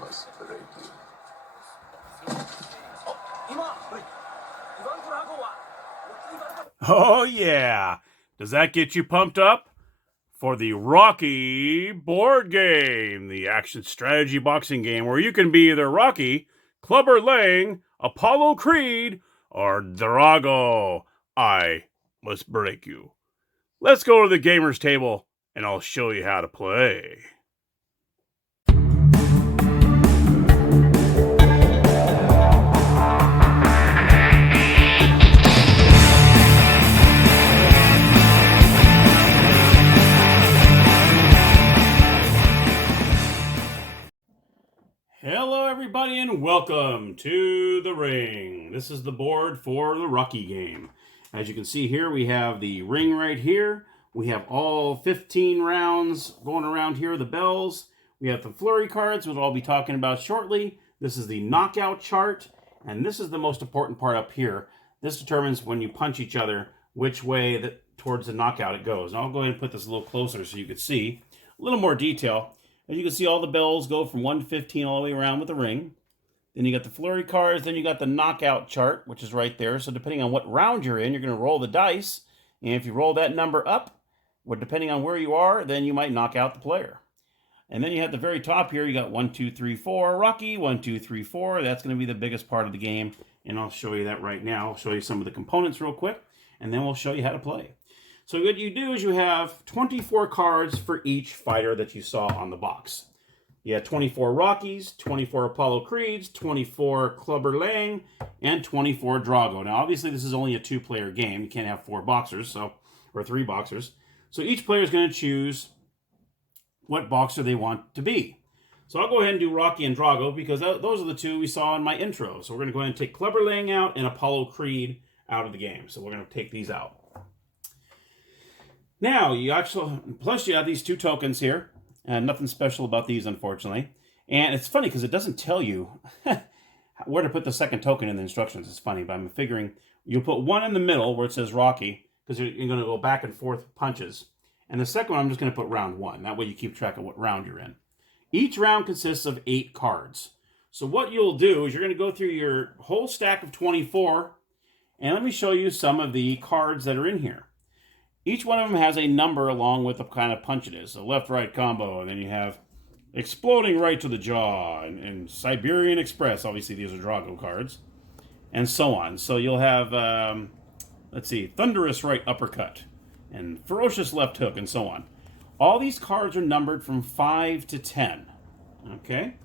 was breaking. Oh, yeah. Does that get you pumped up? For the Rocky board game, the action strategy boxing game where you can be either Rocky, Clubber Lang, Apollo Creed, or Drago. I must break you. Let's go to the gamer's table and I'll show you how to play. Hello everybody and welcome to the ring. This is the board for the Rocky game. As you can see here, we have the ring right here. We have all 15 rounds going around here, the bells. We have the Flurry cards, which I'll be talking about shortly. This is the knockout chart, and this is the most important part up here. This determines when you punch each other, which way towards the knockout it goes. And I'll go ahead and put this a little closer so you can see a little more detail. As you can see, all the bells go from 1 to 15 all the way around with the ring. Then you got the Flurry cards. Then you got the knockout chart, which is right there. So depending on what round you're in, you're going to roll the dice. And if you roll that number up, well, depending on where you are, then you might knock out the player. And then you have the very top here, you got 1, 2, 3, 4, Rocky, 1, 2, 3, 4. That's going to be the biggest part of the game. And I'll show you that right now. I'll show you some of the components real quick. And then we'll show you how to play. So what you do is you have 24 cards for each fighter that you saw on the box. You have 24 Rockies, 24 Apollo Creeds, 24 Clubber Lang, and 24 Drago. Now, obviously, this is only a two-player game. You can't have 4 boxers, or 3 boxers. So each player is going to choose what boxer they want to be. So I'll go ahead and do Rocky and Drago because those are the two we saw in my intro. So we're going to go ahead and take Clubber Lang out and Apollo Creed out of the game. So we're going to take these out. Now, plus you have these 2 tokens here. Nothing special about these, unfortunately. And it's funny because it doesn't tell you where to put the second token in the instructions. It's funny, but I'm figuring you'll put one in the middle where it says Rocky because you're going to go back and forth punches. And the second one, I'm just going to put round 1. That way you keep track of what round you're in. Each round consists of 8 cards. So what you'll do is you're going to go through your whole stack of 24. And let me show you some of the cards that are in here. Each one of them has a number along with the kind of punch it is. So left-right combo, and then you have exploding right to the jaw, and Siberian Express. Obviously, these are Drago cards, and so on. So you'll have, thunderous right uppercut, and ferocious left hook, and so on. All these cards are numbered from 5 to 10. Okay?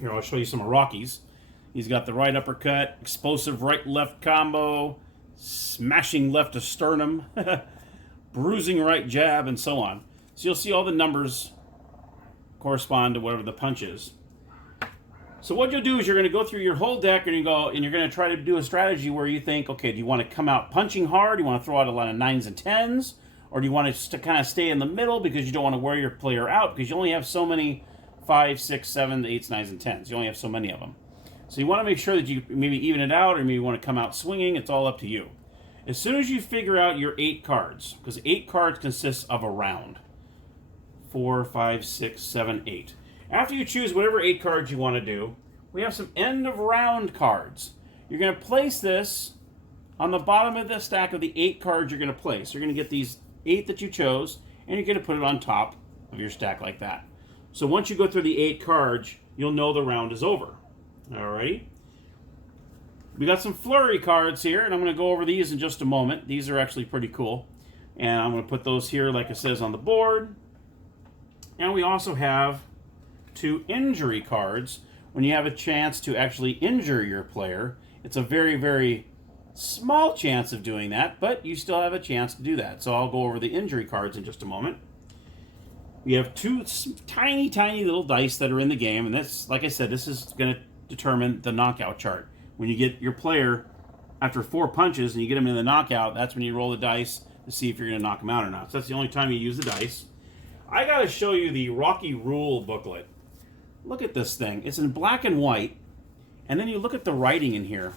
Here, I'll show you some of Rocky's. He's got the right uppercut, explosive right-left combo, smashing left to sternum, bruising right jab, and so on. So you'll see all the numbers correspond to whatever the punch is. So what you'll do is you're going to go through your whole deck and you're going to try to do a strategy where you think, okay, do you want to come out punching hard? Do you want to throw out a lot of 9s and 10s? Or do you want to just kind of stay in the middle because you don't want to wear your player out because you only have so many 5, 6, 7, 8s, 9s, and 10s. You only have so many of them. So you want to make sure that you maybe even it out or maybe you want to come out swinging. It's all up to you. As soon as you figure out your 8 cards, because 8 cards consists of a round. 4, 5, 6, 7, 8. After you choose whatever 8 cards you want to do, we have some end of round cards. You're going to place this on the bottom of the stack of the 8 cards you're going to place. You're going to get these 8 that you chose, and you're going to put it on top of your stack like that. So once you go through the 8 cards, you'll know the round is over. Alrighty. We got some Flurry cards here, and I'm going to go over these in just a moment. These are actually pretty cool. And I'm going to put those here like it says on the board. And we also have 2 injury cards. When you have a chance to actually injure your player, it's a very, very small chance of doing that, but you still have a chance to do that. So I'll go over the injury cards in just a moment. We have 2 tiny, tiny little dice that are in the game, and this, like I said, this is going to determine the knockout chart. When you get your player after 4 punches and you get him in the knockout, that's when you roll the dice to see if you're going to knock him out or not. So that's the only time you use the dice. I got to show you the Rocky Rule booklet. Look at this thing. It's in black and white, and then you look at the writing in here.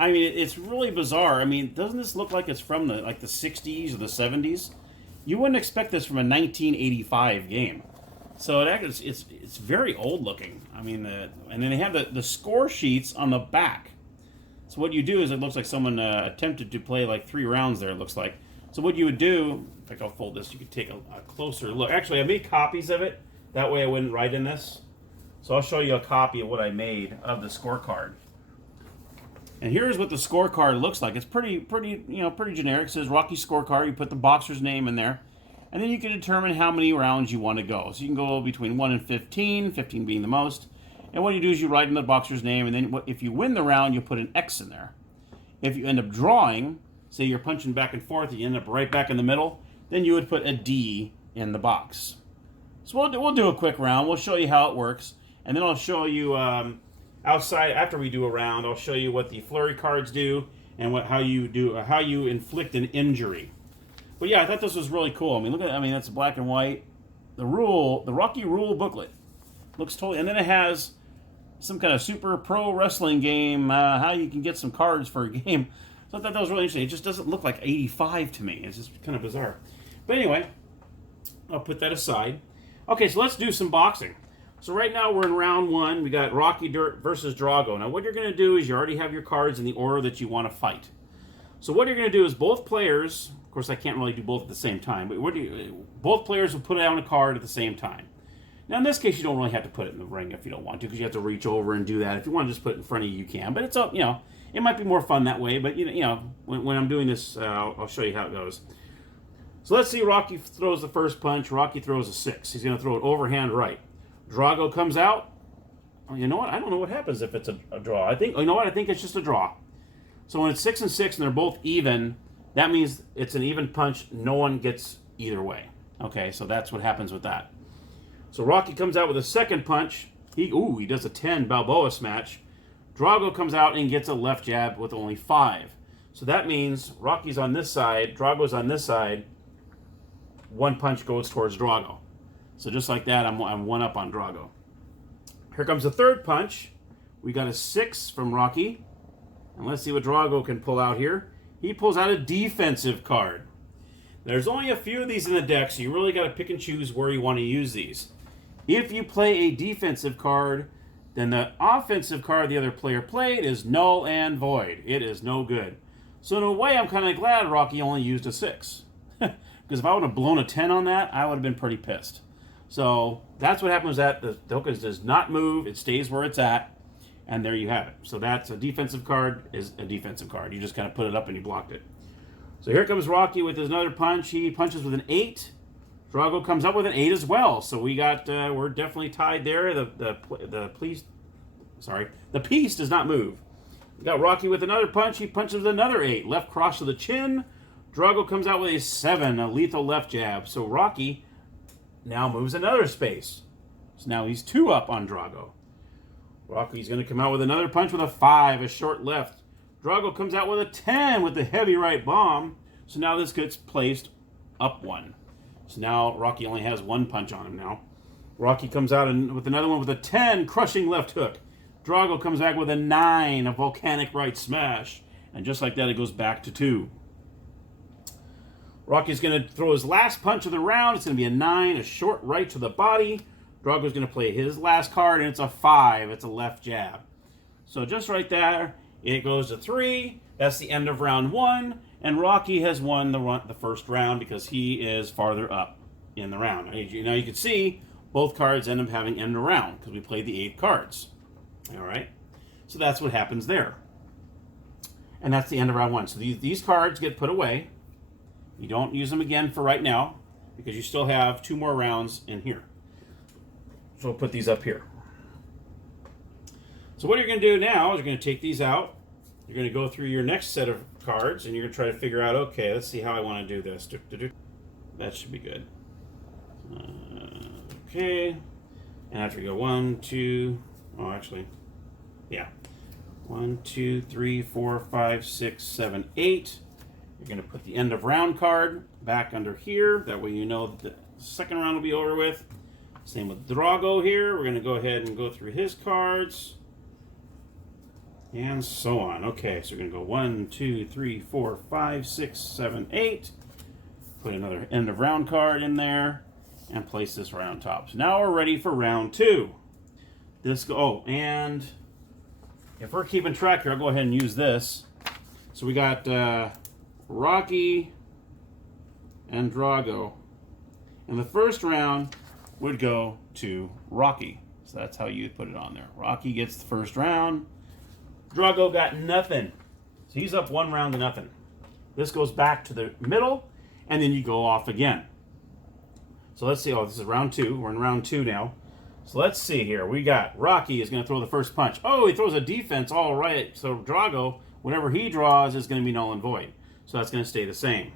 I mean, it's really bizarre. I mean, doesn't this look like it's from the 60s or the 70s? You wouldn't expect this from a 1985 game. So it's very old looking. I mean, and then they have the score sheets on the back. So what you do is it looks like someone attempted to play like 3 rounds there, it looks like. So what you would do, in fact, I'll fold this, you could take a closer look. Actually, I made copies of it. That way I wouldn't write in this. So I'll show you a copy of what I made of the scorecard. And here's what the scorecard looks like. It's pretty generic. It says Rocky scorecard. You put the boxer's name in there. And then you can determine how many rounds you want to go. So you can go between 1 and 15, 15 being the most. And what you do is you write in the boxer's name, and then if you win the round, you put an X in there. If you end up drawing, say you're punching back and forth, and you end up right back in the middle, then you would put a D in the box. So we'll do a quick round. We'll show you how it works, and then I'll show you outside after we do a round. I'll show you what the flurry cards do and how you inflict an injury. But yeah, I thought this was really cool. I mean, look at that's black and white. The Rocky rule booklet looks totally, and then it has some kind of super pro wrestling game, how you can get some cards for a game. So I thought that was really interesting. It just doesn't look like 85 to me. It's just kind of bizarre. But anyway, I'll put that aside. Okay, so let's do some boxing. So right now we're in round 1. We got Rocky versus Drago. Now what you're going to do is you already have your cards in the order that you want to fight. So what you're going to do is both players, of course I can't really do both at the same time, but both players will put down a card at the same time. Now, in this case, you don't really have to put it in the ring if you don't want to, because you have to reach over and do that. If you want to just put it in front of you, you can. But it's up, it might be more fun that way. But when I'm doing this, I'll show you how it goes. So let's see. Rocky throws the first punch. Rocky throws a 6. He's going to throw it overhand right. Drago comes out. Oh, you know what? I don't know what happens if it's a draw. I think it's just a draw. So when it's 6 and 6 and they're both even, that means it's an even punch. No one gets either way. Okay, so that's what happens with that. So Rocky comes out with a second punch. He does a 10 Balboa smash. Drago comes out and gets a left jab with only 5. So that means Rocky's on this side, Drago's on this side. One punch goes towards Drago. So just like that, I'm 1 up on Drago. Here comes the third punch. We got a 6 from Rocky. And let's see what Drago can pull out here. He pulls out a defensive card. There's only a few of these in the deck, so you really got to pick and choose where you want to use these. If you play a defensive card, then the offensive card the other player played is null and void. It is no good. So in a way, I'm kind of glad Rocky only used a 6. Because if I would have blown a 10 on that, I would have been pretty pissed. So that's what happens. That the token does not move. It stays where it's at. And there you have it. So that's a defensive card is a defensive card. You just kind of put it up and you blocked it. So here comes Rocky with another punch. He punches with an 8. Drago comes up with an 8 as well. So we're definitely tied there. The piece does not move. We got Rocky with another punch. He punches with another 8. Left cross to the chin. Drago comes out with a 7, a lethal left jab. So Rocky now moves another space. So now he's 2 up on Drago. Rocky's going to come out with another punch with a 5, a short left. Drago comes out with a 10 with the heavy right bomb. So now this gets placed up 1. So now Rocky only has 1 punch on him now. Rocky comes out with another one with a 10, crushing left hook. Drago comes back with a 9, a volcanic right smash. And just like that, it goes back to 2. Rocky's going to throw his last punch of the round. It's going to be a 9, a short right to the body. Drago's going to play his last card, and it's a 5. It's a left jab. So just right there, it goes to 3. That's the end of round 1. And Rocky has won the first round because he is farther up in the round. Now you can see both cards end up having end of round because we played the 8 cards. All right? So that's what happens there. And that's the end of round 1. So these cards get put away. You don't use them again for right now because you still have 2 more rounds in here. So we'll put these up here. So what you're going to do now is you're going to take these out. You're going to go through your next set of cards, and you're going to try to figure out, okay, let's see how I want to do this. That should be good. Okay. And after we go 1, 2, oh, actually, yeah. 1, 2, 3, 4, 5, 6, 7, 8. You're going to put the end of round card back under here. That way you know that the second round will be over with. Same with Drago here. We're going to go ahead and go through his cards. And so on. Okay, so we're going to go 1, 2, 3, 4, 5, 6, 7, 8. Put another end of round card in there. and place this right on top. So now we're ready for round 2. And if we're keeping track here, I'll go ahead and use this. So we got Rocky and Drago. And the first round would go to Rocky. So that's how you put it on there. Rocky gets the first round. Drago got nothing. So he's up 1 round to nothing. This goes back to the middle, and then you go off again. So let's see. Oh, this is round 2. We're in round 2 now. So let's see here. We got Rocky is going to throw the first punch. Oh, he throws a defense. All right. So Drago, whatever he draws is going to be null and void. So that's going to stay the same.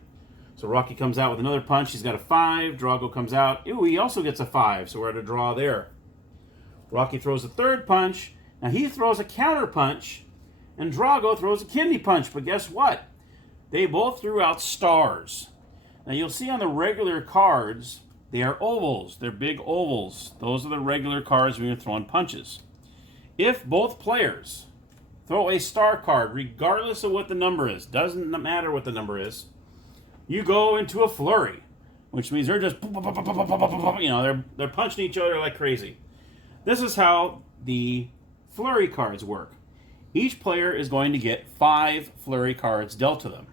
So Rocky comes out with another punch. He's got a 5. Drago comes out. Ooh, he also gets a 5. So we're at a draw there. Rocky throws a third punch. Now he throws a counter punch. And Drago throws a kidney punch. But guess what? They both threw out stars. Now you'll see on the regular cards, they are ovals. They're big ovals. Those are the regular cards when you're throwing punches. If both players throw a star card, regardless of what the number is, doesn't matter what the number is, you go into a flurry, which means they're just, they're punching each other like crazy. This is how the flurry cards work. Each player is going to get 5 flurry cards dealt to them.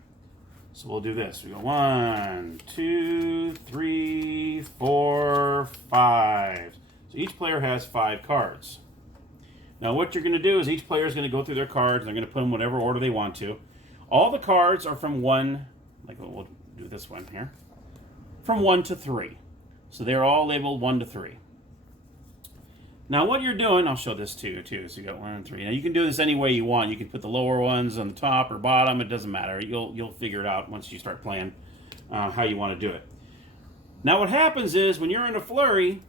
So we'll do this. We go 1, 2, 3, 4, 5. So each player has 5 cards. Now what you're going to do is each player is going to go through their cards and they're going to put them in whatever order they want to. All the cards are from 1, like we'll do this one here, from 1 to 3. So they're all labeled 1 to 3. Now what you're doing, I'll show this to you too. So you got 1 and 3. Now you can do this any way you want. You can put the lower ones on the top or bottom. It doesn't matter. You'll figure it out once you start playing how you want to do it. Now what happens is when you're in a flurry,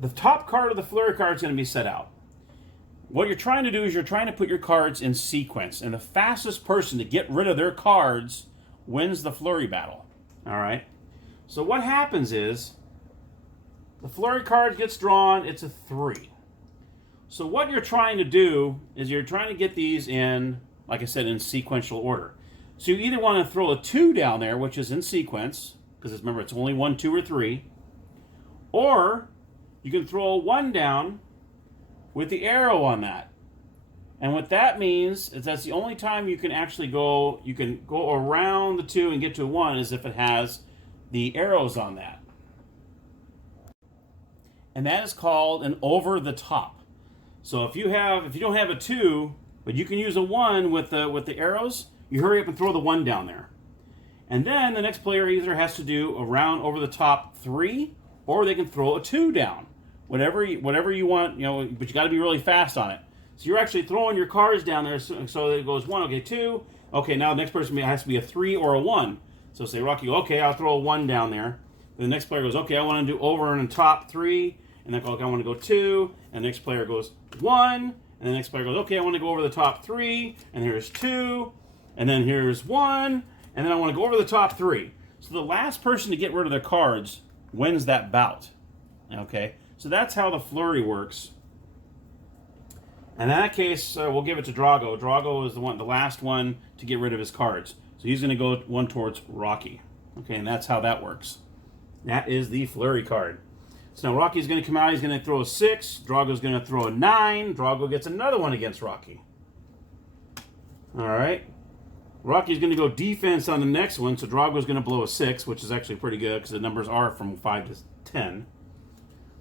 the top card of the flurry card is going to be set out. What you're trying to do is you're trying to put your cards in sequence, and the fastest person to get rid of their cards wins the flurry battle. All right. So what happens is the flurry card gets drawn. It's a 3. So what you're trying to do is you're trying to get these in, like I said, in sequential order. So you either want to throw a 2 down there, which is in sequence, because remember it's only 1, 2, or 3, or you can throw a 1 down with the arrow on that. And what that means is that's the only time you can actually go, you can go around the 2 and get to a 1 is if it has the arrows on that. And that is called an over the top. So if you don't have a 2, but you can use a 1 with the arrows, you hurry up and throw the 1 down there. And then the next player either has to do a round over the top 3, or they can throw a 2 down. Whatever you want, but you got to be really fast on it. So you're actually throwing your cards down there, so it goes 1, okay, 2, okay, now the next person has to be a 3 or a 1. So say Rocky, okay, I'll throw a 1 down there. Then the next player goes, okay, I want to do over and top 3, and then okay, I want to go 2, and the next player goes 1, and the next player goes, okay, I want to go over the top 3, and here's 2, and then here's 1, and then I want to go over the top 3. So the last person to get rid of their cards wins that bout. Okay, so that's how the flurry works. And in that case, we'll give it to Drago. Drago is the last one to get rid of his cards. So he's going to go 1 towards Rocky. Okay, and that's how that works. That is the flurry card. So now Rocky's going to come out. He's going to throw a 6. Drago's going to throw a 9. Drago gets another one against Rocky. All right. Rocky's going to go defense on the next one. So Drago's going to blow a 6, which is actually pretty good because the numbers are from 5 to 10.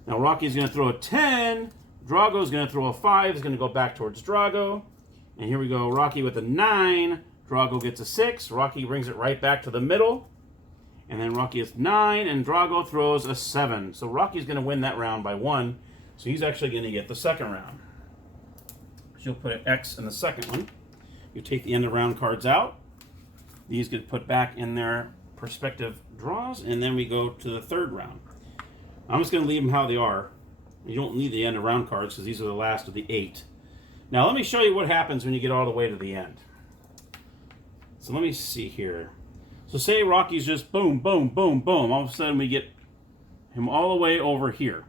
Now Rocky's going to throw a 10. Drago's going to throw a 5. It's going to go back towards Drago. And here we go. Rocky with a 9. Drago gets a 6. Rocky brings it right back to the middle. And then Rocky is 9, and Drago throws a 7. So Rocky's going to win that round by 1. So he's actually going to get the second round. So you'll put an X in the second one. You take the end of round cards out. These get put back in their respective draws, and then we go to the third round. I'm just going to leave them how they are. You don't need the end of round cards because these are the last of the 8. Now let me show you what happens when you get all the way to the end. So let me see here. So say Rocky's just boom, boom, boom, boom. All of a sudden we get him all the way over here.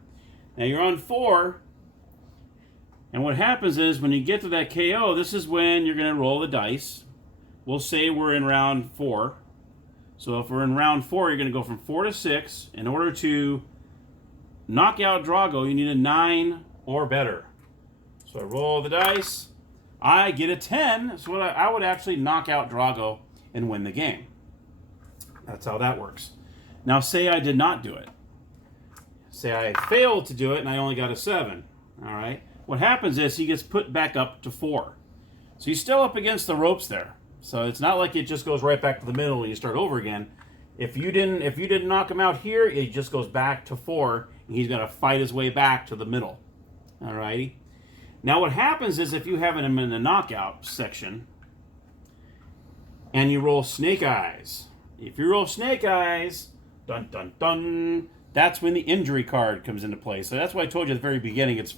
Now you're on 4. And what happens is when you get to that KO, this is when you're going to roll the dice. We'll say we're in round 4. So if we're in round 4, you're going to go from 4 to 6. In order to knock out Drago, you need a 9 or better. So I roll the dice. I get a 10, so I would actually knock out Drago and win the game. That's how that works. Now say I did not do it. Say I failed to do it and I only got a 7. All right. What happens is he gets put back up to 4. So he's still up against the ropes there. So it's not like it just goes right back to the middle and you start over again. If you didn't knock him out here, it just goes back to 4, and he's going to fight his way back to the middle. Alrighty. Now what happens is if you have him in the knockout section, and you roll snake eyes. If you roll snake eyes, dun dun dun, that's when the injury card comes into play. So that's why I told you at the very beginning, it's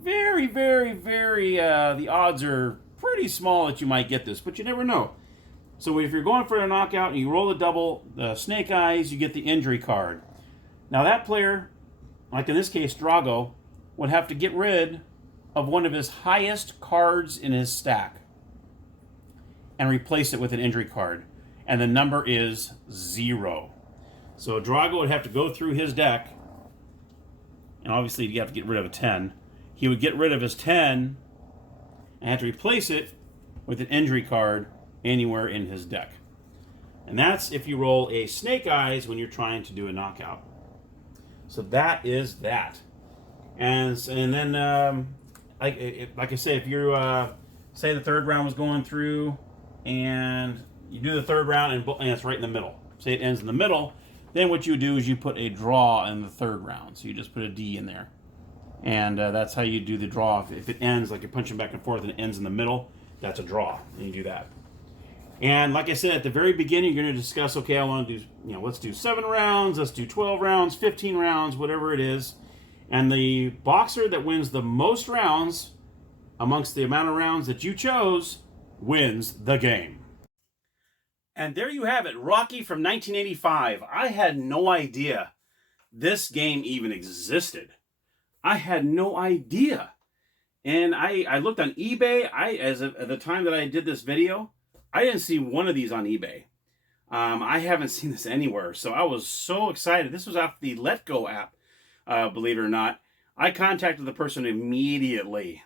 very, very, very, the odds are pretty small that you might get this, but you never know. So if you're going for a knockout and you roll the double snake eyes, you get the injury card. Now that player, like in this case Drago, would have to get rid of one of his highest cards in his stack and replace it with an injury card. And the number is 0. So Drago would have to go through his deck, and obviously you have to get rid of a 10. He would get rid of his 10 and have to replace it with an injury card anywhere in his deck. And that's if you roll a snake eyes when you're trying to do a knockout. So that is that. And then, like I said, if you say the third round was going through, and you do the third round and it's right in the middle. Say it ends in the middle, then what you do is you put a draw in the third round. So you just put a D in there. And that's how you do the draw. If it ends, like you're punching back and forth and it ends in the middle, that's a draw. And you do that. And like I said, at the very beginning, you're going to discuss, okay, I want to do, let's do 7 rounds, let's do 12 rounds, 15 rounds, whatever it is. And the boxer that wins the most rounds amongst the amount of rounds that you chose wins the game. And there you have it, Rocky from 1985. I had no idea this game even existed. I had no idea. And I looked on eBay. At the time that I did this video, I didn't see one of these on eBay. I haven't seen this anywhere. So I was so excited. This was off the Let Go app, believe it or not. I contacted the person immediately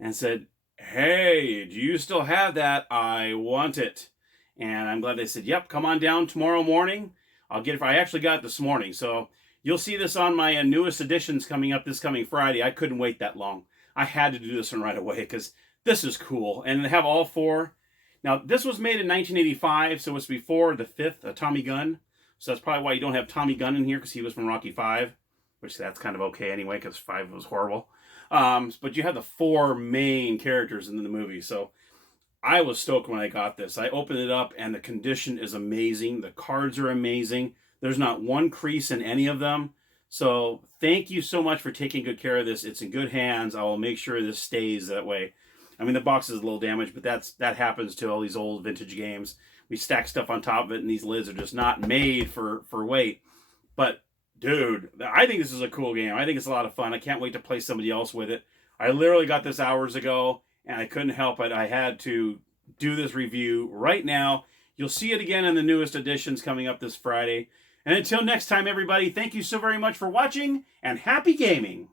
and said, hey, do you still have that? I want it. And I'm glad they said, yep, come on down tomorrow morning. I'll get it. I actually got it this morning. So you'll see this on my newest editions coming up this coming Friday. I couldn't wait that long. I had to do this one right away because this is cool. And they have all 4. Now, this was made in 1985, so it's before the 5th Tommy Gunn. So that's probably why you don't have Tommy Gunn in here, because he was from Rocky 5, which that's kind of okay anyway, because 5 was horrible. But you have the 4 main characters in the movie. So I was stoked when I got this. I opened it up, and the condition is amazing. The cards are amazing. There's not one crease in any of them. So thank you so much for taking good care of this. It's in good hands. I will make sure this stays that way. I mean, the box is a little damaged, but that happens to all these old vintage games. We stack stuff on top of it, and these lids are just not made for weight. But, dude, I think this is a cool game. I think it's a lot of fun. I can't wait to play somebody else with it. I literally got this hours ago, and I couldn't help it. I had to do this review right now. You'll see it again in the newest editions coming up this Friday. And until next time, everybody, thank you so very much for watching, and happy gaming!